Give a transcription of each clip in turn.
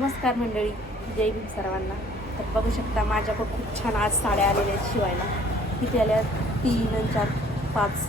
नमस्कार मंडळी. जय भीम सर्वांना. तर बघू शकता माझ्याकडे खूप छान आज साड्या आलेल्या आहेत शिवायला. किती आल्या? तीन आणि चार पाच.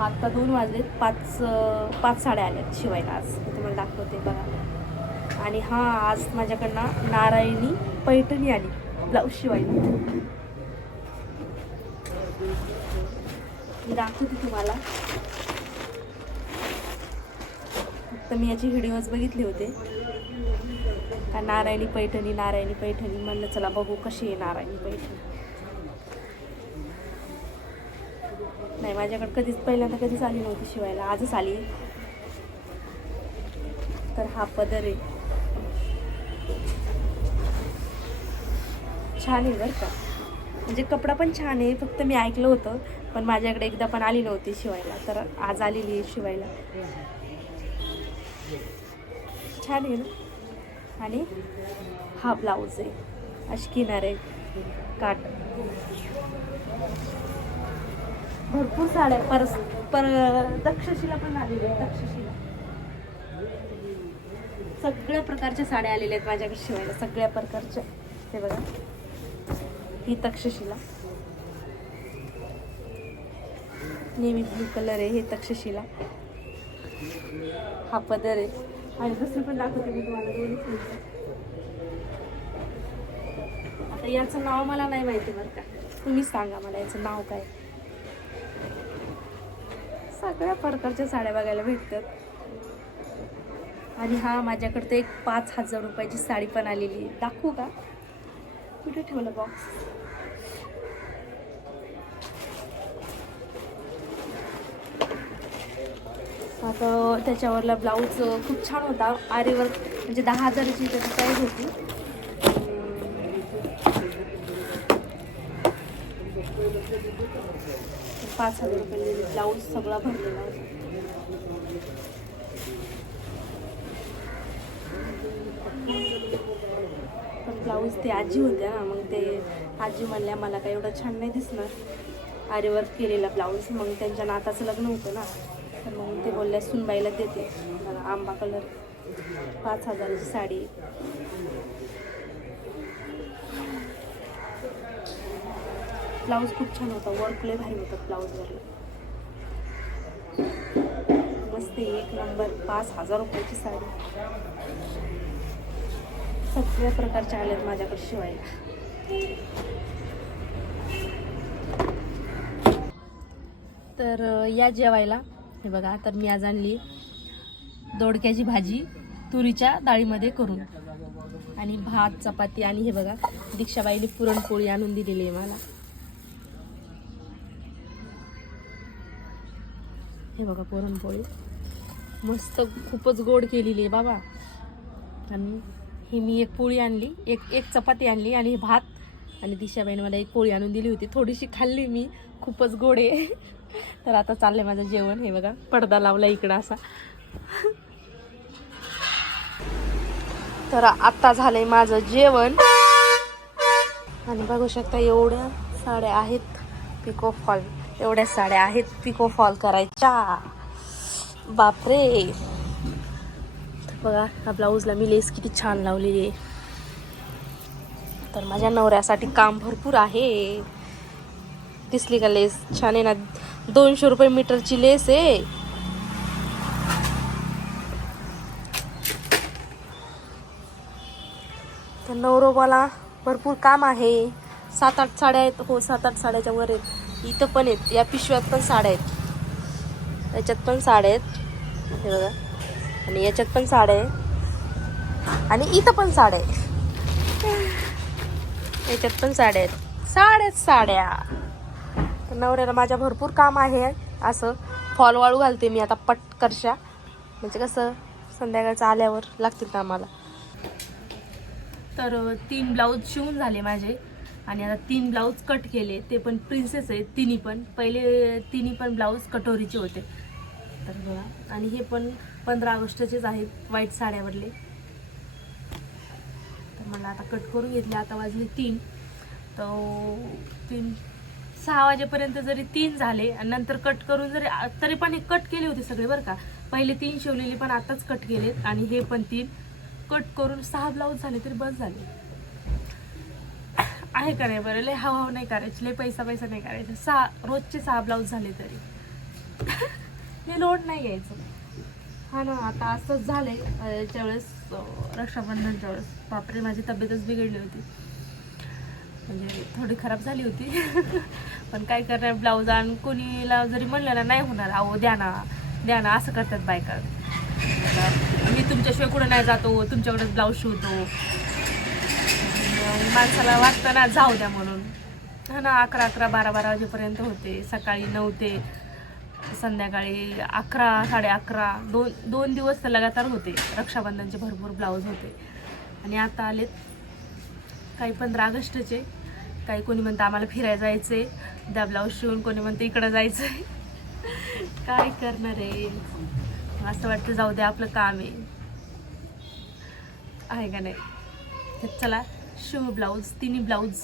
आत्ता दोन वाजलेत. पाच पाच साड्या आल्या आहेत शिवायला आज. तुम्हाला दाखवते बघा. आणि हा आज माझ्याकडनं नारायणी पैठणी आली. ब्लाऊज शिवायला. मी दाखवते तुम्हाला. फक्त मी याचे व्हिडिओज बघितले होते. का नारायणी पैठणी नारायणी पैठणी म्हणलं चला बघू कशी आहे नारायणी पैठणी. नाही माझ्याकडे कधीच पहिल्यांदा कधीच आली नव्हती शिवायला आजच आली तर हा पदर आहे. छान आहे बरं का. म्हणजे कपडा पण छान आहे फक्त मी ऐकलं होतं पण माझ्याकडे एकदा पण आली नव्हती शिवायला तर आज आलेली आहे शिवायला. छान आहे ना? आणि हा ब्लाऊज आहे. अशी किनार आहे काट भरपूर साड्या पर पर तक्षशिला पण आलेल्या आहे तक्षशिला सगळ्या प्रकारच्या साड्या आलेल्या आहेत माझ्याकडे शिवायला सगळ्या प्रकारच्या. ते बघा. ही तक्षशिला. नेहमी ब्लू कलर आहे हे तक्षशिला. हा पदर आहे. आणि दुसरी पण दाखवते मी तुम्हाला दोन्ही फुलचं. आता याचं नाव मला नाही माहिती बरं का. तुम्हीच सांगा मला याचं नाव काय. सगळ्या प्रकारच्या साड्या बघायला भेटतात. आणि हा माझ्याकडं एक पाच हजार रुपयाची साडी पण आलेली आहे. दाखवू का? कुठे ठेवलं बॉक्स आता त्याच्यावरला ब्लाऊज खूप छान होता. आरेवर म्हणजे दहा हजाराची त्याची प्राईज होती. पाच हजार रुपये ब्लाऊज सगळा भरलेला पण ब्लाऊज ते आजी होत्या ना मग ते आजी म्हणल्या मला काही एवढं छान नाही दिसणार. आरेवर्क केलेला ब्लाऊज मग त्यांच्या नाताचं लग्न होतं ना. तर मग ते बोलल्या सुनबाईला देते. मला आंबा कलर पाच हजाराची साडी. ब्लाऊज खूप छान होता. वर्क लय भारी होतं ब्लाऊजवरलं मस्त एक नंबर पाच हजार रुपयाची साडी. सगळ्या प्रकारच्या आल्यात माझ्याकडे शिवायला. तर या जेवायला. हे बघा तर मी आज आणली दोडक्याची भाजी तुरीच्या डाळीमध्ये करून. आणि भात चपाती आणि हे बघा दीक्षाबाईने पुरणपोळी आणून दिलेली आहे मला. हे बघा पुरणपोळी. मस्त खूपच गोड केलेली आहे बाबा. आणि ही मी एक पोळी आणली एक एक चपाती आणली आणि हे भात. आणि दिशाबाईने मला एक पोळी आणून दिली होती. थोडीशी खाल्ली मी. खूपच गोड आहे. तर आता चाललंय माझं जेवण हे बघा पडदा लावला इकडं असा. तर आता झालंय माझं जेवण. आणि बघू शकता एवढ्या साड्या आहेत पिको फॉल एवढ्या साड्या आहेत पिको फॉल करायच्या. बापरे! बघा हा ब्लाऊजला मी लेस किती छान लावलेली आहे. तर माझ्या नवऱ्यासाठी काम भरपूर आहे. दिसली का लेस छान आहे ना? दोनशे रुपये मीटरची लेस आहे. तर नवरोबाला भरपूर काम आहे. सात आठ साड्या आहेत. हो सात आठ साड्याच्या वर आहेत. इथं पण आहेत. या पिशव्यात पण साड्या आहेत. याच्यात पण साड्या आहेत. हे बघा. आणि याच्यात पण साड्या आहे आणि इथं पण साड्या आहे याच्यात पण साड्या आहेत. साड्याच साड्या नवऱ्याला माझ्या भरपूर काम आहे असं. फॉल वाळू घालते मी आता पटकरशा. म्हणजे कसं संध्याकाळचं आल्यावर लागतील कामाला तर तीन ब्लाऊज शिवून झाले माझे. आणि आता तीन ब्लाऊज कट केले. ते पण प्रिन्सेस आहेत तिन्ही पण. पहिले तिन्ही पण ब्लाऊज कटोरीचे होते. तर बघा. आणि हे पण पंधरा ऑगस्टचेच आहेत व्हाईट साड्यावरले तर मला आता कट करून घेतले. आता वाजले तीन. तर तीन सहा वाजेपर्यंत जरी तीन झाले आणि नंतर कट करून जरी तरी पण हे कट केले होते सगळे बरं का. पहिले तीन शिवलेले पण आताच कट केलेत. आणि हे पण तीन. कट करून सहा ब्लाऊज झाले तरी बस झाले. आहे का नाही बरं? लय हवा नाही करायची लय पैसा पैसा नाही करायचा. सहा रोजचे सहा ब्लाऊज झाले तरी. हे लोड नाही घ्यायचं हा ना आता असंच झालं आहे याच्या वेळेस रक्षाबंधनच्या वेळेस बापरे माझी तब्येतच बिघडली होती. म्हणजे थोडी खराब झाली होती. पण काय करणार ब्लाऊज आणि कोणीला जरी म्हणलं ना नाही होणार अहो द्या ना द्या ना असं करतात बायका. मी तुमच्याशिवाय कुठं नाही जातो तुमच्याकडेच ब्लाऊज शिवतो. माणसाला वाटतं ना जाऊ द्या म्हणून. हा ना अकरा अकरा बारा बारा वाजेपर्यंत होते. सकाळी नऊ ते संध्याकाळी अकरा साडे अकरा दोन दोन दिवस तर लगातार होते. रक्षाबंधनचे भरपूर ब्लाऊज होते. आणि आता आलेत काही पंधरा ऑगस्टचे. काही कोणी म्हणतं आम्हाला फिरायला जायचंय त्या ब्लाऊज शिवून कोणी म्हणतं इकडं जायचंय. काय करणार आहे? असं वाटतं जाऊ दे आपलं काम आहे. आहे का नाही? तर चला शिव ब्लाऊज तिन्ही ब्लाऊज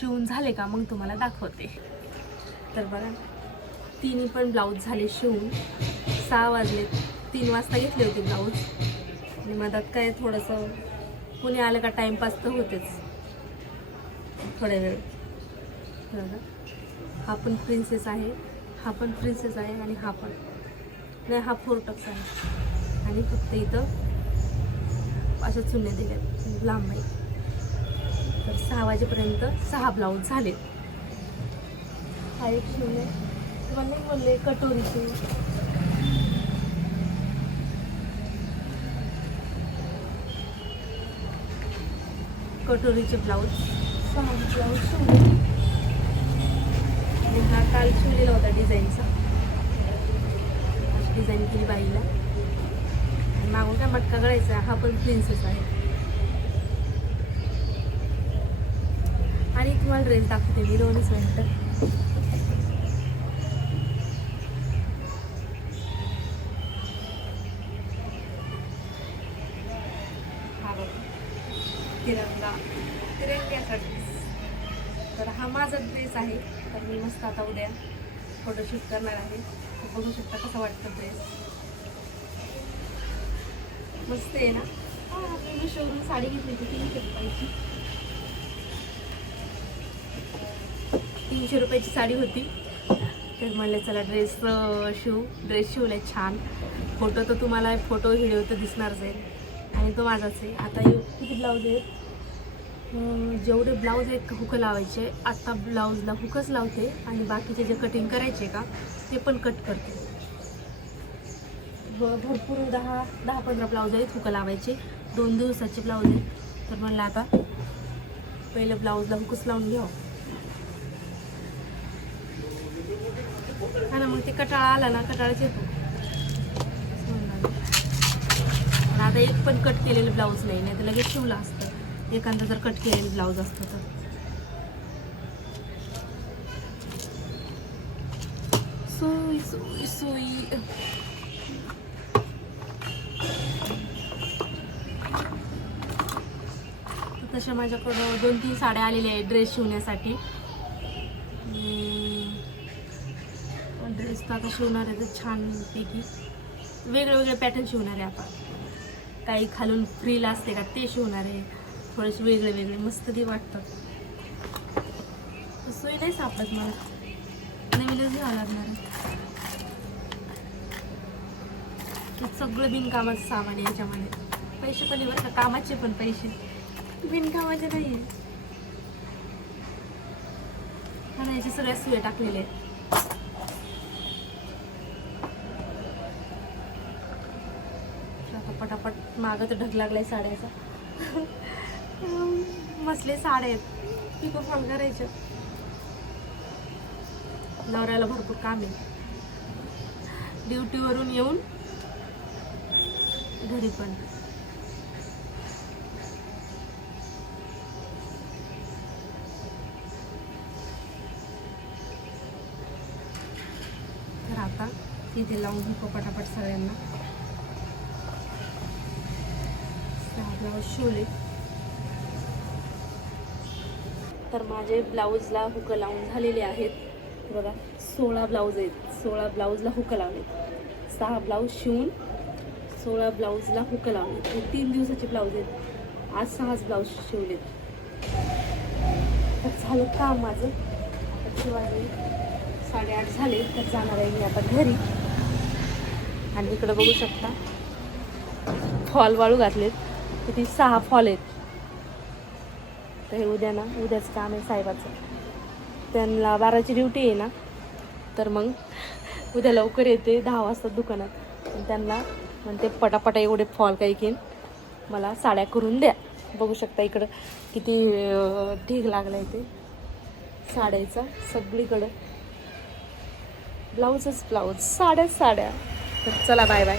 शिवून झाले का? मग तुम्हाला दाखवते. तर बघा तिन्ही पण ब्लाऊज झाले शिवून. सहा वाजले तीन वाजता घेतले होते ब्लाऊज. आणि मधात काय थोडंसं कोणी आलं का टाईमपास तर होतेच. थोड्या वेळ बघा हा पण प्रिन्सेस आहे. हा पण प्रिन्सेस आहे आणि हा पण. नाही हा फोर टक्स आहे. आणि फक्त इथं अशा चुन्या दिल्यात लांब आहे. तर सहा वाजेपर्यंत सहा ब्लाऊज झाले. हा एक शिवले तुम्हाला नाही बोलले कटोरीचे. कटोरीचे ब्लाऊज सहा ब्लाऊज शिवले आणि हा काल शिवलेला होता डिझाईनचा अशी डिझाईन केली बाईला आणि मागून काय मटका गळायचा हा पण प्रिन्सच आहे आणि तुम्हाला ड्रेस दाखवते मी दोनच मिनटं हा बघा तिरंगा तिरंग्याचा ड्रेस तर हा माझा ड्रेस आहे. तर मी मस्त आता उद्या फोटोशूट करणार आहे. बघू शकता कसा वाटतं ड्रेस मस्त आहे ना? हा मी मिशोवरून साडी घेतली होती तीनशे रुपयाची. तीनशे रुपयाची साडी होती. तर म्हणलं चला ड्रेस शिव. ड्रेस शिवले छान. फोटो तर तुम्हाला फोटो व्हिडिओ तर दिसणारच आहे. आणि तो माझाच आहे. आता येऊ. किती ब्लाऊज आहेत? जेवढे ब्लाऊज आहेत हुकं लावायचे. आत्ता ब्लाऊजला हुकच लावते आणि बाकीचे जे कटिंग करायचे का ते पण कट करते. भ- भरपूर दहा दहा पंधरा ब्लाऊज आहेत हुकं लावायचे. दोन दिवसाचे ब्लाऊज आहेत. तर म्हणलं आता पहिलं ब्लाऊजला हुकच लावून घ्यावं. हा ना मग ते कटाळा आला ना कटाळाच येतो. आता एक पण कट केलेलं ब्लाऊज नाही नाही तर लगेच शिवला असतं. एखादा जर कट केलेलं ब्लाऊज असतं तर. सोई सोई सोई. तशा माझ्याकडं दोन तीन साड्या आलेल्या आहेत ड्रेस शिवण्यासाठी. ड्रेस तर आता शिवणार आहे तर छानपैकी. वेगळे वेगळे पॅटर्न शिवणार आहे आपण काही खालून फ्रीला असते का ते शिवणार आहे. थोडेसे वेगळे वेगळे मस्त ते वाटतात. सोय नाही सापडत मला. नवीनच घ्यावं लागणार सगळं बिनकामाचं सामान आहे याच्यामध्ये. पैसे पण आहे बरं कामाचे पण पैसे. बिनकामाचे नाही आहे. हा याच्या सगळ्या सुया टाकलेल्या आहेत. आता पटापट मागं तर ढग लागलाय साड्याचा. मसले साडे आहेत. पिको फॉल करायचे. नवऱ्याला भरपूर काम. आहे ड्युटीवरून येऊन घरी पण. तर आता तिथे लावून घेतो पटापट सगळ्यांना. सहा ब्लाऊज शिवले तर माझे ब्लाऊजला हुकं लावून झालेले आहेत. बघा सोळा ब्लाऊज आहेत. सोळा ब्लाऊजला हुकं लावले सहा ब्लाऊज शिवून सोळा ब्लाऊजला हुक लावले हे तीन दिवसाचे ब्लाऊज आहेत. आज सहाच ब्लाऊज शिवलेत. तर झालं काम माझं. आता शिवाय साडेआठ झाले तर जाणार आहे मी आता घरी. आणि इकडं बघू शकता फॉल वाळू घातलेत. किती सहा फॉल आहेत. तर हे उद्या ना उद्याच काम आहे साहेबाचं. त्यांना बाराची ड्युटी आहे ना तर मग उद्या लवकर येते दहा वाजता दुकानात. त्यांना म्हणते पटापटा एवढे फॉल काही की मला साड्या करून द्या. बघू शकता इकडं किती ढीग लागला आहे ते. साड्याचा सगळीकडं. ब्लाऊजच ब्लाऊज. साड्याच साड्या. तर चला बाय बाय